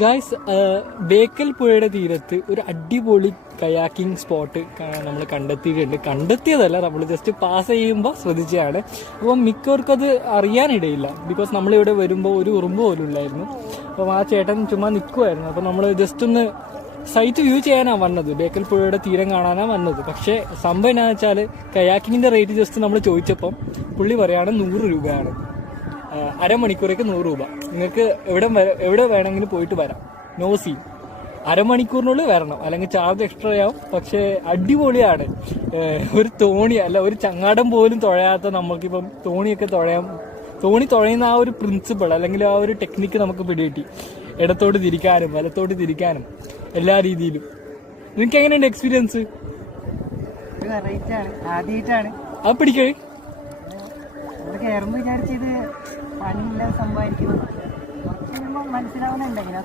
Guys, Bekal പുഴയുടെ തീരത്ത് ഒരു അടിപൊളി കയാക്കിംഗ് സ്പോട്ട് നമ്മൾ കണ്ടെത്തിയതല്ല, നമ്മൾ ജസ്റ്റ് പാസ് ചെയ്യുമ്പോൾ ശ്രദ്ധിച്ചതാണ്. അപ്പം മിക്കവർക്കും അത് അറിയാനിടയില്ല, ബിക്കോസ് നമ്മളിവിടെ വരുമ്പോൾ ഒരു ഉറുമ്പ് പോലും ഇല്ലായിരുന്നു. അപ്പം ആ ചേട്ടൻ ചുമ്മാ നിൽക്കുമായിരുന്നു. അപ്പം നമ്മൾ ജസ്റ്റ് ഒന്ന് സൈറ്റ് വ്യൂ ചെയ്യാനാണ് വന്നത്, ബേക്കൽ പുഴയുടെ തീരം കാണാനാണ് വന്നത്. പക്ഷേ സംഭവം എന്താണെന്ന് വെച്ചാൽ കയാക്കിങ്ങിൻ്റെ റേറ്റ് ജസ്റ്റ് നമ്മൾ ചോദിച്ചപ്പം പുള്ളി പറയാണ് 100 രൂപയാണ്, അരമണിക്കൂറേക്ക് 100 രൂപ. നിങ്ങൾക്ക് എവിടെ വേണമെങ്കിലും പോയിട്ട് വരാം, നോ സീൻ. അരമണിക്കൂറിനുള്ളിൽ വരണം, അല്ലെങ്കിൽ ചാർജ് എക്സ്ട്രാ ആവും. പക്ഷേ അടിപൊളിയാണ്. ഒരു തോണി അല്ല, ഒരു ചങ്ങാടം പോലും തുഴയാത്ത നമുക്കിപ്പം തോണിയൊക്കെ തോണി തുഴയുന്ന ആ ഒരു പ്രിൻസിപ്പിൾ അല്ലെങ്കിൽ ആ ഒരു ടെക്നിക്ക് നമുക്ക് പിടികിട്ടി. ഇടത്തോട്ട് തിരിക്കാനും വലത്തോട്ട് തിരിക്കാനും എല്ലാ രീതിയിലും. നിങ്ങൾക്ക് എങ്ങനെയുണ്ട് എക്സ്പീരിയൻസ്? ആദ്യമായിട്ടാണ് അത് പിടിക്കേ കയറുമ്പോൾ വിചാരിച്ചത് പണിയില്ല സംഭവമായിരിക്കും, മനസ്സിലാവുന്നുണ്ട് ഇങ്ങനെ